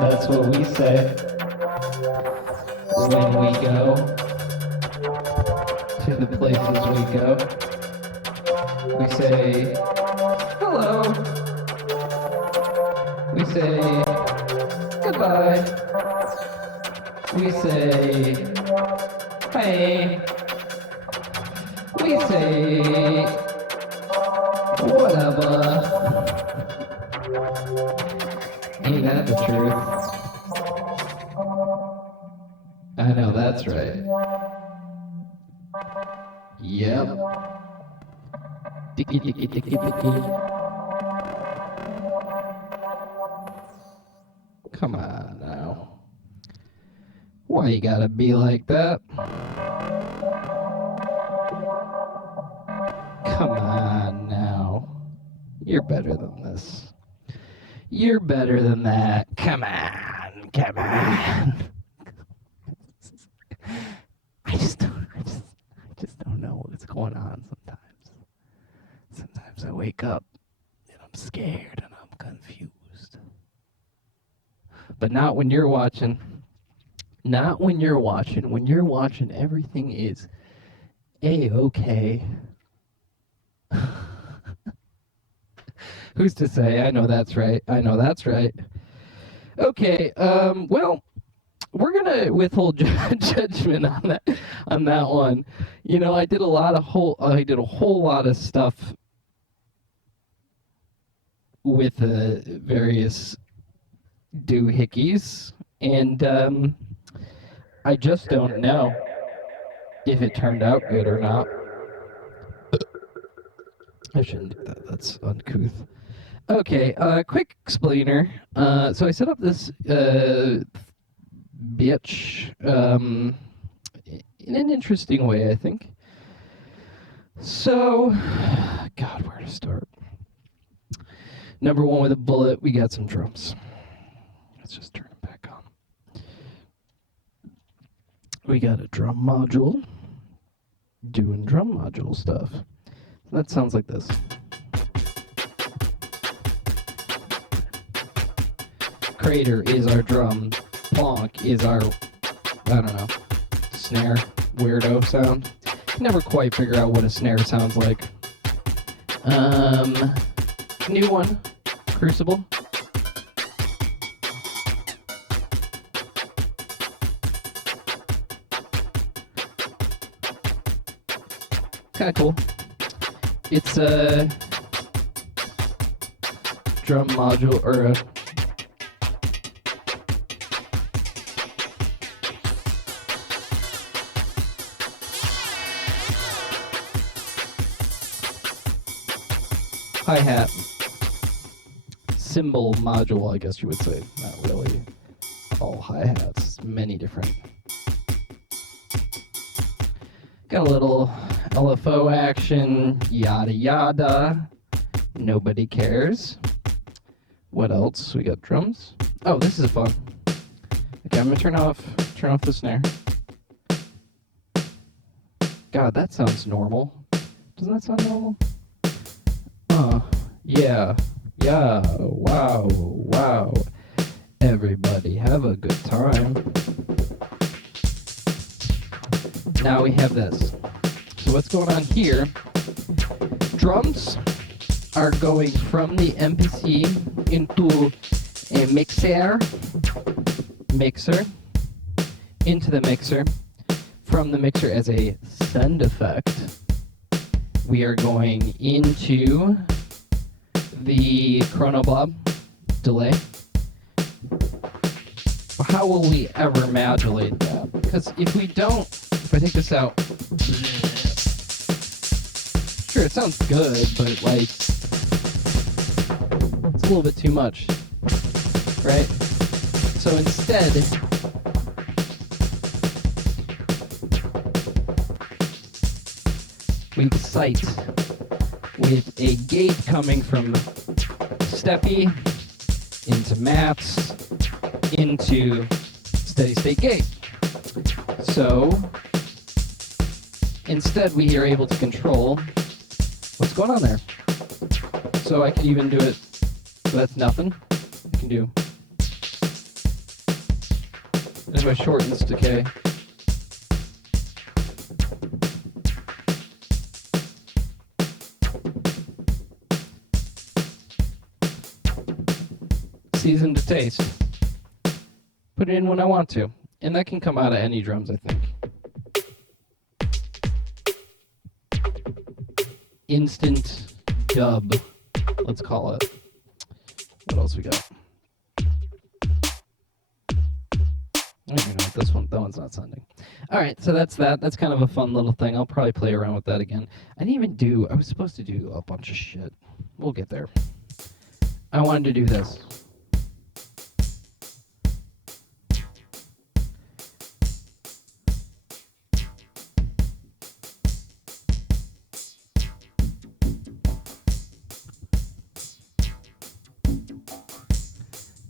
That's what we say when we go to the places we go. We say hello. We say goodbye. We say hey. We say whatever. Ain't that the truth? I know that's right. Yep. Dicky, dicky, dicky, dicky. Come on now. Why you gotta be like that? Come on now. You're better than this. You're better than that. Come on. Come on. I just don't know what's going on sometimes. Sometimes I wake up and I'm scared and I'm confused. But not when you're watching. Not when you're watching. When you're watching, everything is A-okay. Who's to say? I know that's right. I know that's right. Okay, well, we're gonna withhold judgment on that one. You know, I did a whole lot of stuff with various doohickeys, and I just don't know if it turned out good or not. I shouldn't do that. That's uncouth. Okay, quick explainer. So I set up this bitch in an interesting way, I think. So, God, where to start? Number one with a bullet, we got some drums. Let's just turn it back on. We got a drum module doing drum module stuff. That sounds like this. Crater is our drum. Plonk is our, I don't know, snare, weirdo sound. Never quite figure out what a snare sounds like. New one, Crucible. Kinda cool. It's a drum module, or a hi-hat cymbal module, I guess you would say. Not really all hi-hats, many different. Got a little LFO action, yada yada. Nobody cares. What else? We got drums. Oh, this is fun. Okay, I'm gonna turn off the snare. God, that sounds normal. Doesn't that sound normal? Yeah, wow. Everybody have a good time. Now we have this. So what's going on here? Drums are going from the MPC into a mixer, into the mixer. From the mixer as a send effect, we are going into the Chronoblob delay. How will we ever modulate that? Because if I take this out, sure, it sounds good, but like, it's a little bit too much, right? So instead, week's site with a gate coming from Steppy into maths into steady state gate. So instead we are able to control what's going on there. So I can even do it, so that's nothing. I can do, and if I shorten this decay, season to taste. Put it in when I want to. And that can come out of any drums, I think. Instant dub, let's call it. What else we got? I don't know, this one, that one's not sounding. Alright, so that's that. That's kind of a fun little thing. I'll probably play around with that again. I was supposed to do a bunch of shit. We'll get there. I wanted to do this.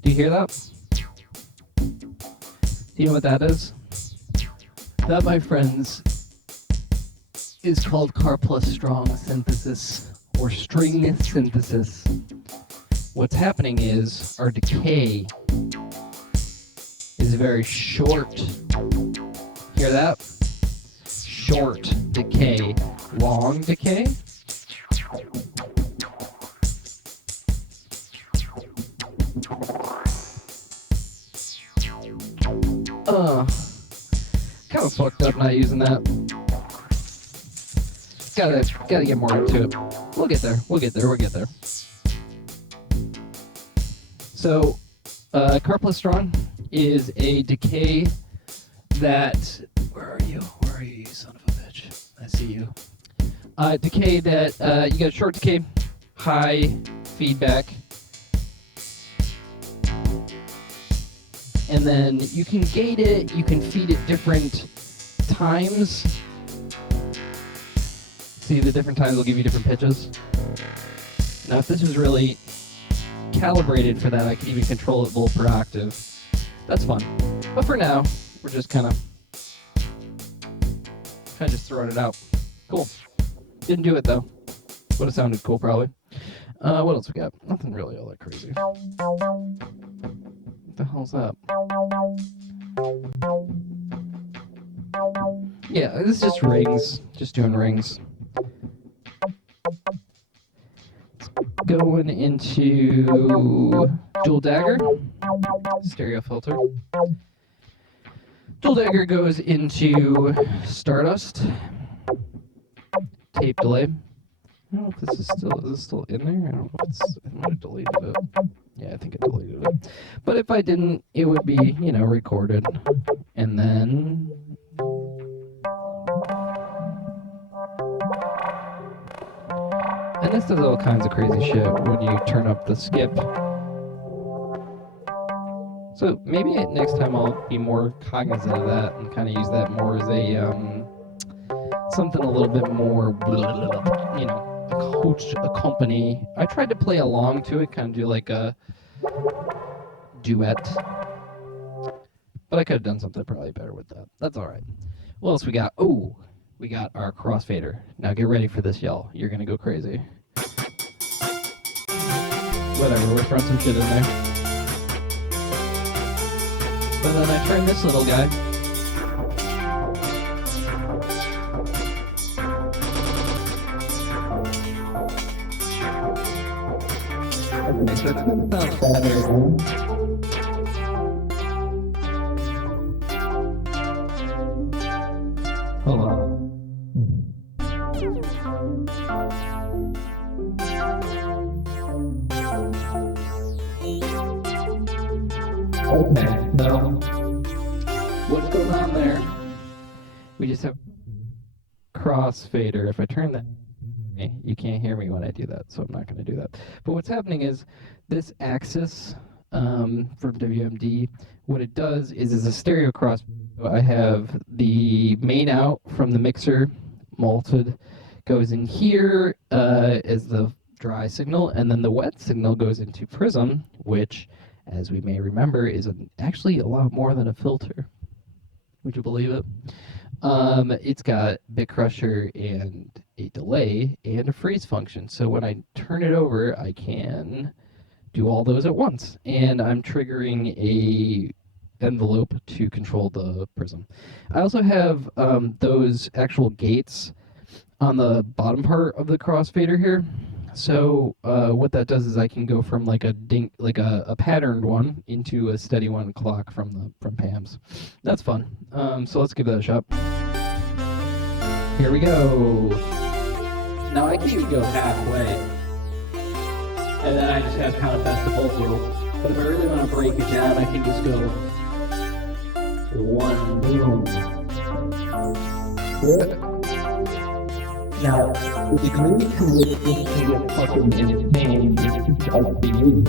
Do you hear that? Do you know what that is? That, my friends, is called Karplus-Strong synthesis, or string synthesis. What's happening is our decay is very short. Hear that? Short decay. Long decay? Kind of fucked up not using that. Gotta get more into it. We'll get there. So, Karplus-Strong is a decay that... Where are you, you son of a bitch? I see you. Decay that, you got a short decay, high feedback, and then you can gate it, you can feed it different times. See, the different times will give you different pitches. Now, if this was really calibrated for that, I could even control it volt per octave. That's fun. But for now, we're just kind of just throwing it out. Cool. Didn't do it, though. Would have sounded cool, probably. What else we got? Nothing really all that crazy. What the hell's that? Yeah, this is just rings. Just doing rings. Going into Dual Dagger. Stereo filter. Dual Dagger goes into Stardust. Tape delay. I don't know if this is still in there. I don't know if I might have deleted it. Yeah, I think I deleted it. But if I didn't, it would be, recorded. And then... And this does all kinds of crazy shit when you turn up the skip. So maybe next time I'll be more cognizant of that and kind of use that more as a, something a little bit more, a coach, accompany. I tried to play along to it, kind of do like a duet. But I could have done something probably better with that. That's all right. What else we got? Oh, we got our crossfader. Now get ready for this, y'all. You're going to go crazy. Whatever, we're throwing some shit in there. But then I turn this little guy. Okay, so that sounds better. Hold on. Okay, so what's going on there? We just have crossfader. If I turn that, you can't hear me when I do that, so I'm not going to do that. But what's happening is this axis from WMD, what it does is a stereo cross. I have the main out from the mixer, malted, goes in here as the dry signal, and then the wet signal goes into Prism, which, as we may remember, is actually a lot more than a filter. Would you believe it? It's got bit crusher and a delay and a freeze function. So when I turn it over, I can do all those at once. And I'm triggering a envelope to control the prism. I also have those actual gates on the bottom part of the crossfader here. So what that does is I can go from like a patterned one into a steady one clock from Pam's. That's fun. So let's give that a shot. Here we go. Now I can even go halfway, and then I just have kind of best of both worlds. But if I really want to break it down, I can just go one boom. Now, the degree to which this can get fucking insane is up to you.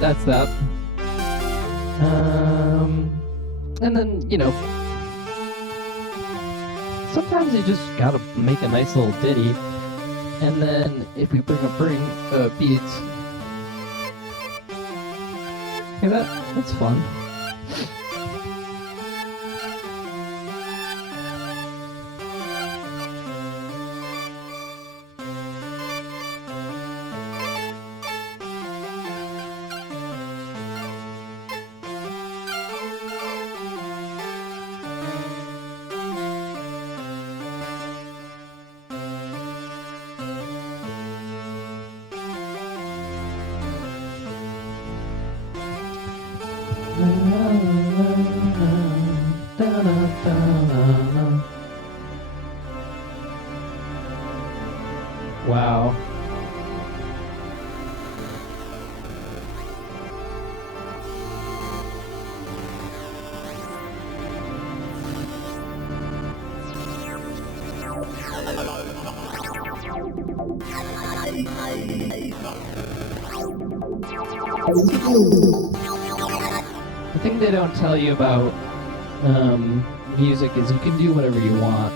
That's that. And then, you know, sometimes you just gotta make a nice little ditty. And then if we bring up beats, okay, that's fun. Wow. The thing they don't tell you about music is you can do whatever you want.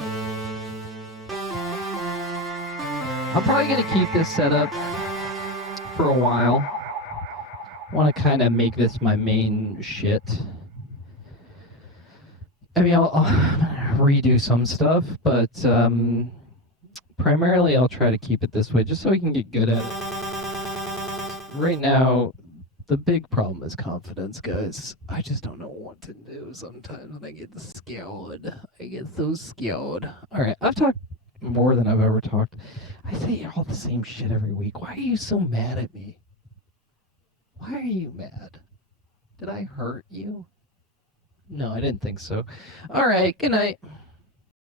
I'm probably going to keep this set up for a while. I want to kind of make this my main shit. I mean, I'll redo some stuff, but primarily I'll try to keep it this way just so I can get good at it. Right now, the big problem is confidence, guys. I just don't know what to do sometimes when I get scared. I get so scared. Alright, I've talked more than I've ever talked. I say all the same shit every week. Why are you so mad at me? Why are you mad? Did I hurt you? No, I didn't think so. Alright, good night.